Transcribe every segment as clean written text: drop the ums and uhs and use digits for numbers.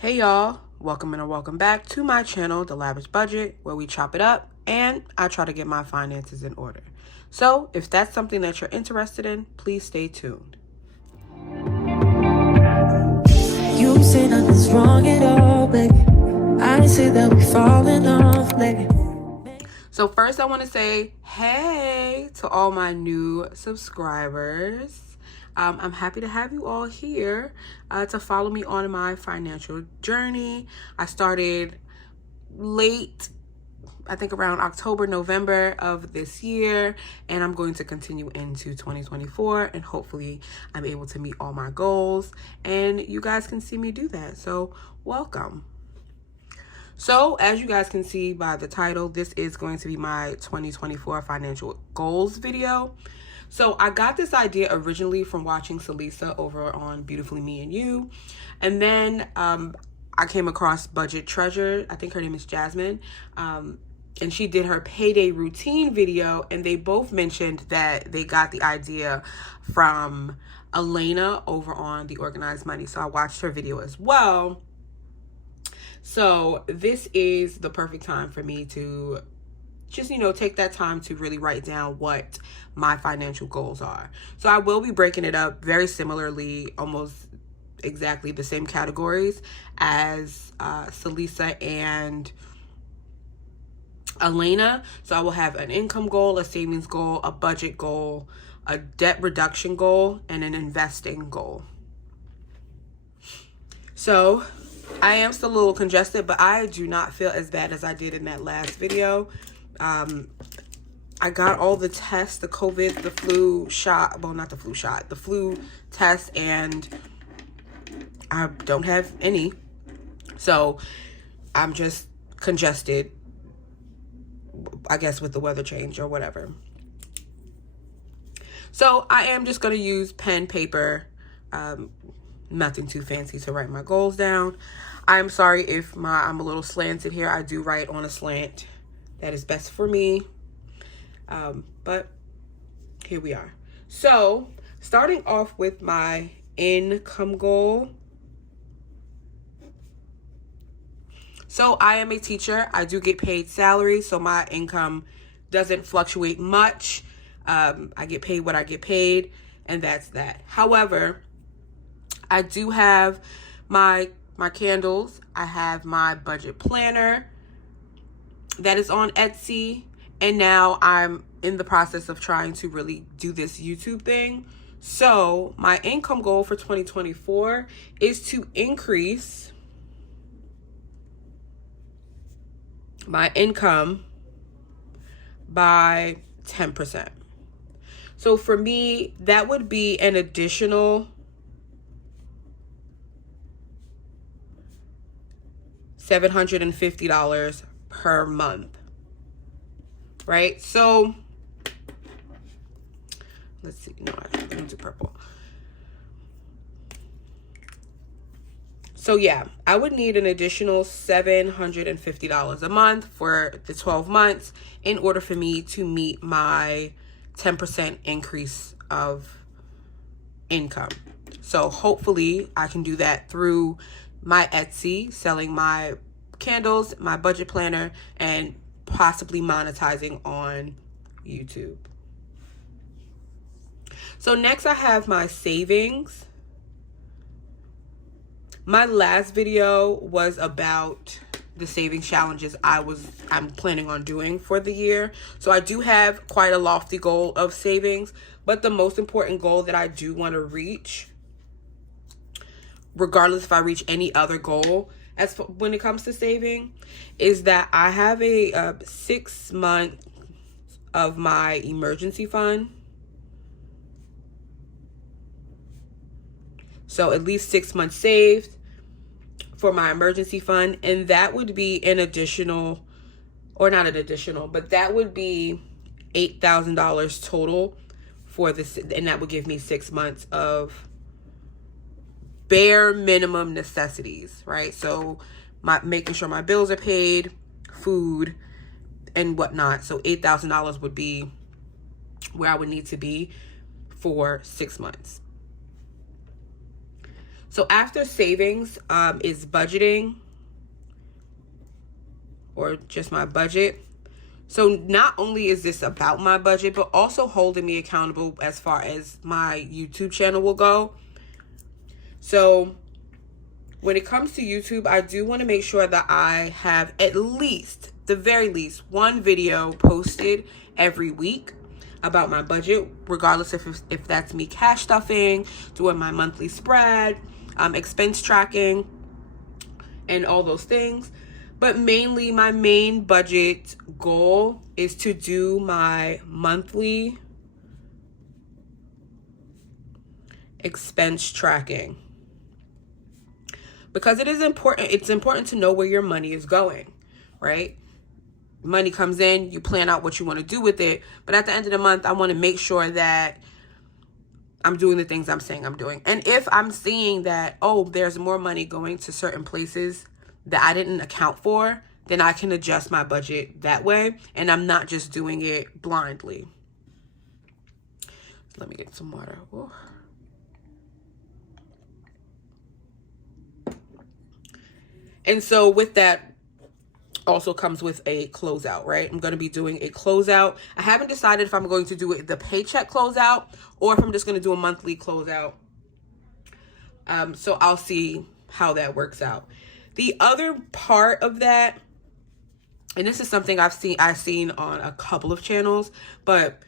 Hey y'all, welcome and welcome back to my channel, The Lavish Budget, where we chop it up and I try to get my finances in order. So if that's something that you're interested in, please stay tuned. You say nothing's wrong at all, baby. I say that we falling off, baby. So first I want to say hey to all my new subscribers. I'm happy to have you all here to follow me on my financial journey. I started late, I think around October, November of this year, and I'm going to continue into 2024, and hopefully I'm able to meet all my goals, and you guys can see me do that. So welcome. So as you guys can see by the title, this is going to be my 2024 financial goals video. So I got this idea originally from watching Salisa over on Beautifully Me and You. And then I came across Budget Treasure. I think her name is Jasmine. And she did her payday routine video. And they both mentioned that they got the idea from Elena over on The Organized Money. So I watched her video as well. So this is the perfect time for me to just, take that time to really write down what my financial goals are. So I will be breaking it up very similarly, almost exactly the same categories as Salisa and Elena. So I will have an income goal, a savings goal, a budget goal, a debt reduction goal, and an investing goal. So I am still a little congested, but I do not feel as bad as I did in that last video. I got all the tests, the COVID, the flu shot, well, not the flu shot, the flu test, and I don't have any. So I'm just congested, I guess, with the weather change or whatever. So I am just going to use pen, paper, nothing too fancy to write my goals down. I'm sorry if I'm a little slanted here. I do write on a slant. That is best for me. But here we are. So starting off with my income goal. So I am a teacher. I do get paid salary, so my income doesn't fluctuate much. I get paid what I get paid, and that's that. However, I do have my candles. I have my budget planner that is on Etsy, and now I'm in the process of trying to really do this YouTube thing. So my income goal for 2024 is to increase my income by 10%. So for me, that would be an additional $750 per month, right? So let's see. No, I'm gonna do purple. So yeah, I would need an additional $750 a month for the 12 months in order for me to meet my 10% increase of income. So hopefully I can do that through my Etsy, selling my candles, my budget planner, and possibly monetizing on YouTube. So next I have my savings. My last video was about the savings challenges I'm planning on doing for the year. So I do have quite a lofty goal of savings, but the most important goal that I do want to reach, regardless if I reach any other goal when it comes to saving, is that I have a 6 month of my emergency fund. So at least 6 months saved for my emergency fund. And that would be an additional, or not an additional, but that would be $8,000 total for this. And that would give me 6 months of bare minimum necessities, right? So making sure my bills are paid, food, and whatnot. So $8,000 would be where I would need to be for 6 months. So after savings is budgeting, or just my budget. So not only is this about my budget, but also holding me accountable as far as my YouTube channel will go. So when it comes to YouTube, I do want to make sure that I have at least, the very least, one video posted every week about my budget, regardless if that's me cash stuffing, doing my monthly spread, expense tracking, and all those things. But mainly my main budget goal is to do my monthly expense tracking. Because it is important, it's important to know where your money is going, right? Money comes in, you plan out what you want to do with it. But at the end of the month, I want to make sure that I'm doing the things I'm saying I'm doing. And if I'm seeing that, oh, there's more money going to certain places that I didn't account for, then I can adjust my budget that way. And I'm not just doing it blindly. Let me get some water. Ooh. And so with that also comes with a closeout, right? I'm going to be doing a closeout. I haven't decided if I'm going to do it the paycheck closeout or if I'm just going to do a monthly closeout. So I'll see how that works out. The other part of that, and this is something I've seen on a couple of channels, but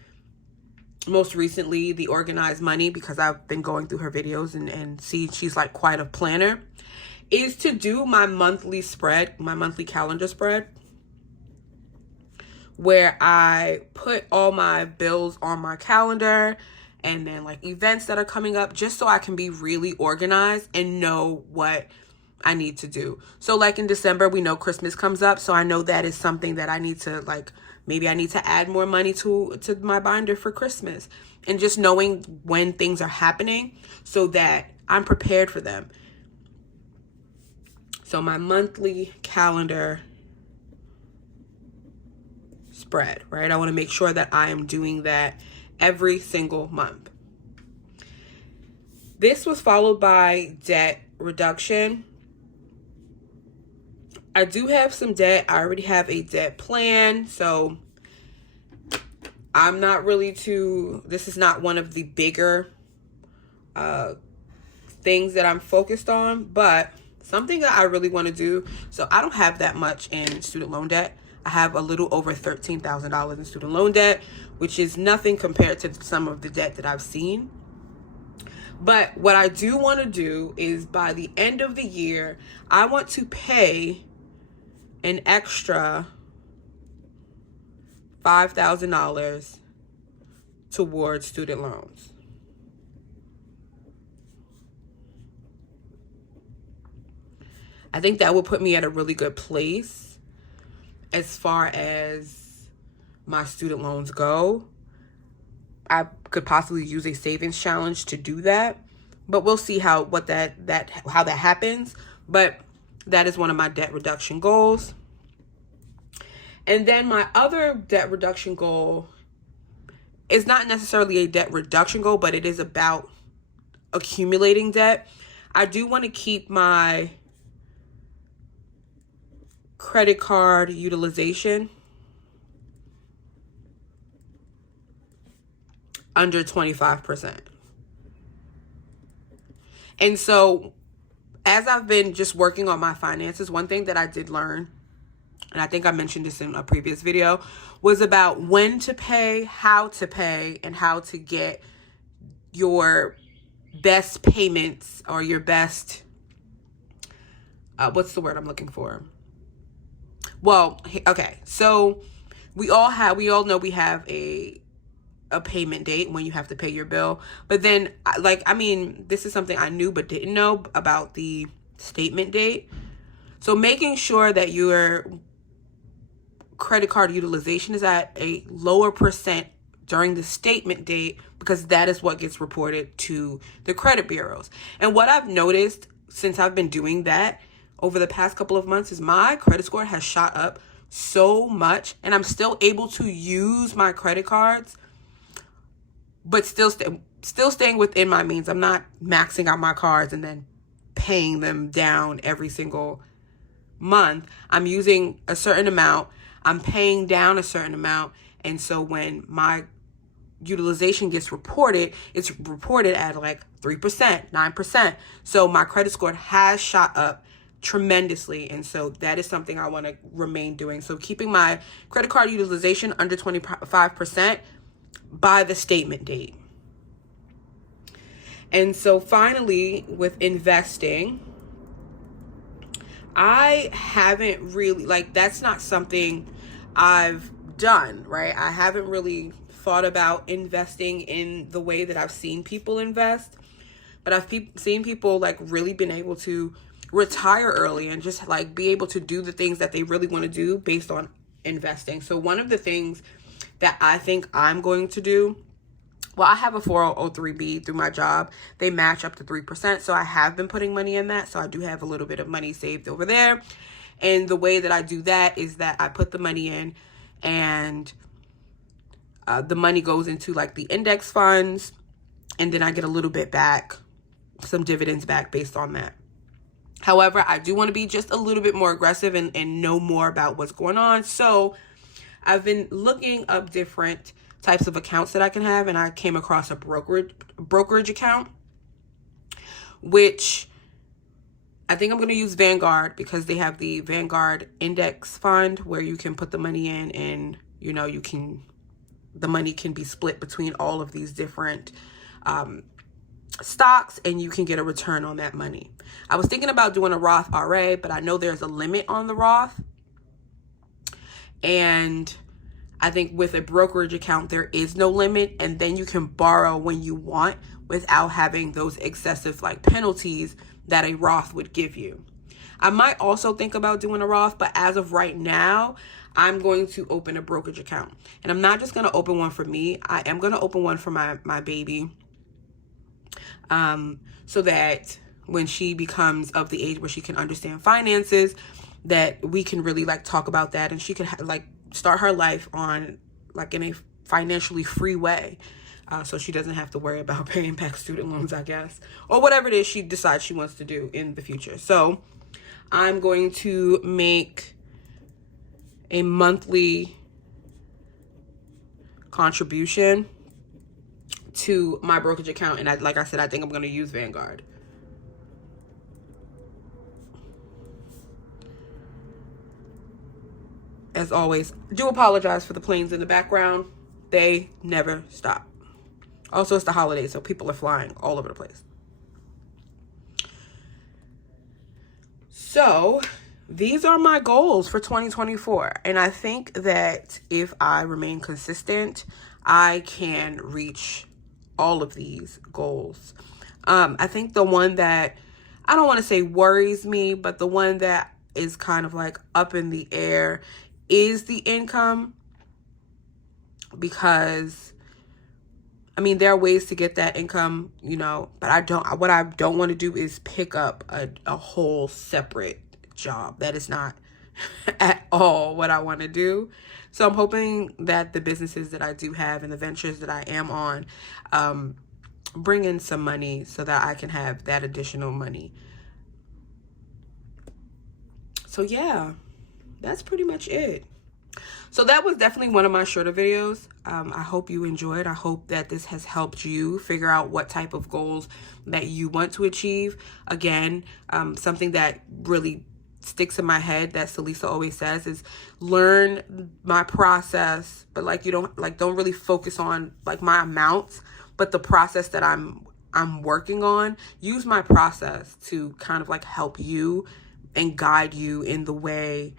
most recently the Organized Money, because I've been going through her videos and see she's like quite a planner, is to do my monthly spread, my monthly calendar spread, where I put all my bills on my calendar and then like events that are coming up, just so I can be really organized and know what I need to do. So like in December, we know Christmas comes up. So I know that is something that I need to, like, maybe I need to add more money to my binder for Christmas. And just knowing when things are happening so that I'm prepared for them. So my monthly calendar spread, right? I want to make sure that I am doing that every single month. This was followed by debt reduction. I do have some debt. I already have a debt plan. So I'm not really this is not one of the bigger things that I'm focused on, but something that I really want to do. So I don't have that much in student loan debt. I have a little over $13,000 in student loan debt, which is nothing compared to some of the debt that I've seen. But what I do want to do is by the end of the year, I want to pay an extra $5,000 towards student loans. I think that will put me at a really good place as far as my student loans go. I could possibly use a savings challenge to do that, but we'll see how that happens. But that is one of my debt reduction goals. And then my other debt reduction goal is not necessarily a debt reduction goal, but it is about accumulating debt. I do want to keep my credit card utilization under 25%. And so as I've been just working on my finances, one thing that I did learn, and I think I mentioned this in a previous video, was about when to pay, and how to get your best payments or your best, what's the word I'm looking for? Well, okay. So we all know we have a payment date when you have to pay your bill. But then, this is something I knew but didn't know about the statement date. So making sure that your credit card utilization is at a lower percent during the statement date, because that is what gets reported to the credit bureaus. And what I've noticed since I've been doing that over the past couple of months is my credit score has shot up so much, and I'm still able to use my credit cards, but still staying within my means. I'm not maxing out my cards and then paying them down every single month. I'm using a certain amount, I'm paying down a certain amount, and so when my utilization gets reported, it's reported at like 3%, 9%. So my credit score has shot up tremendously, and so that is something I want to remain doing. So keeping my credit card utilization under 25% by the statement date. And so finally, with investing, I haven't really, like, that's not something I've done, right? I haven't really thought about investing in the way that I've seen people invest, but I've seen people like really been able to retire early and just like be able to do the things that they really want to do based on investing. So one of the things that I think I'm going to do, well, I have a 403b through my job. They match up to 3%. So I have been putting money in that. So I do have a little bit of money saved over there. And the way that I do that is that I put the money in, and the money goes into like the index funds, and then I get a little bit back, some dividends back based on that. However, I do want to be just a little bit more aggressive and know more about what's going on. So I've been looking up different types of accounts that I can have, and I came across a brokerage account, which I think I'm going to use Vanguard, because they have the Vanguard index fund where you can put the money in, and you know, the money can be split between all of these different stocks, and you can get a return on that money. I was thinking about doing a Roth IRA, but I know there's a limit on the Roth. And I think with a brokerage account, there is no limit, and then you can borrow when you want without having those excessive like penalties that a Roth would give you. I might also think about doing a Roth, but as of right now, I'm going to open a brokerage account. And I'm not just going to open one for me. I am going to open one for my baby, so that when she becomes of the age where she can understand finances, that we can really like talk about that, and she can like start her life on like in a financially free way, so she doesn't have to worry about paying back student loans, I guess, or whatever it is she decides she wants to do in the future. So I'm going to make a monthly contribution to my brokerage account, and like I said, I think I'm going to use Vanguard. As always, do apologize for the planes in the background. They never stop. Also, it's the holidays, so people are flying all over the place. So these are my goals for 2024. And I think that if I remain consistent, I can reach all of these goals. I think the one that, I don't want to say worries me, but the one that is kind of like up in the air is the income, because I mean, there are ways to get that income, you know, but what I don't want to do is pick up a whole separate job. That is not at all what I want to do. So I'm hoping that the businesses that I do have and the ventures that I am on bring in some money so that I can have that additional money. So yeah, that's pretty much it. So that was definitely one of my shorter videos. I hope you enjoyed. I hope that this has helped you figure out what type of goals that you want to achieve. Again, something that really sticks in my head that Celisa always says is learn my process, but like don't really focus on like my amounts, but the process that I'm working on. Use my process to kind of like help you and guide you in the way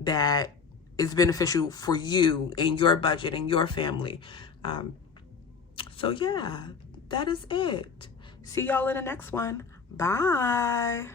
that is beneficial for you and your budget and your family. So yeah, that is it. See y'all in the next one. Bye.